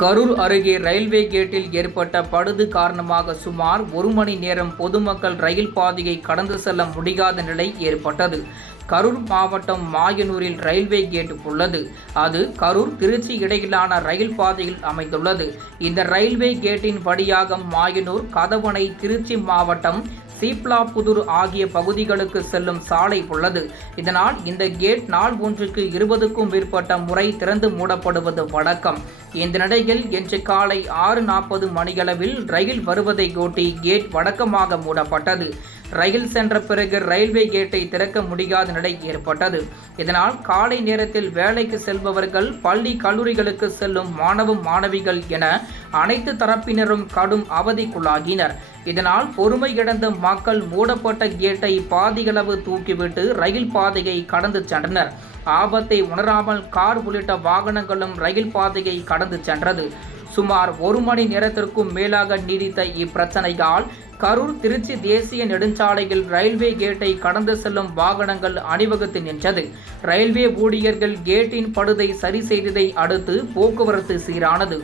கரூர் அருகே ரயில்வே கேட்டில் ஏற்பட்ட பழுது காரணமாக சுமார் 1 மணி நேரம் பொதுமக்கள் ரயில் பாதையை கடந்து செல்ல முடியாத நிலை ஏற்பட்டது. கரூர் மாவட்டம் மாயனூரில் ரயில்வே கேட் உள்ளது. அது கரூர் திருச்சி இடையிலான ரயில் பாதையில் அமைந்துள்ளது. இந்த ரயில்வே கேட்டின் வழியாக மாயனூர், கதவணை, திருச்சி மாவட்டம் சீப்லாபுதூர் ஆகிய பகுதிகளுக்கு செல்லும் சாலை உள்ளது. இதனால் இந்த கேட் நாள் ஒன்றுக்கு 20க்கும் மேற்பட்ட முறை திறந்து மூடப்படுவது வழக்கம். இந்த நிலையில் இன்று காலை 6:40 மணியளவில் ரயில் வருவதை ஒட்டி கேட் வழக்கமாக மூடப்பட்டது. ரயில் சென்ற பிறகு ரயில்வே கேட்டை திறக்க முடியாத நிலை ஏற்பட்டது. இதனால் காலை நேரத்தில் வேலைக்கு செல்பவர்கள், பள்ளி கல்லூரிகளுக்கு செல்லும் மாணவ மாணவிகள் என அனைத்து தரப்பினரும் கடும் அவதிக்குள்ளாகினர். இதனால் பொறுமை இழந்த மக்கள் மூடப்பட்ட கேட்டை பாதியளவு தூக்கிவிட்டு ரயில் பாதையை கடந்து சென்றனர். ஆபத்தை உணராமல் கார் உள்ளிட்ட வாகனங்களும் ரயில் பாதையை கடந்து சென்றது. சுமார் 1 மணி நேரத்திற்கும் மேலாக நீடித்த இப்பிரச்சனையால் கரூர் திருச்சி தேசிய நெடுஞ்சாலையில் ரயில்வே கேட்டை கடந்து செல்லும் வாகனங்கள் அணிவகுத்து நின்றது. ரயில்வே ஊழியர்கள் கேட்டின் பழுதை சரி செய்ததை அடுத்து போக்குவரத்து சீரானது.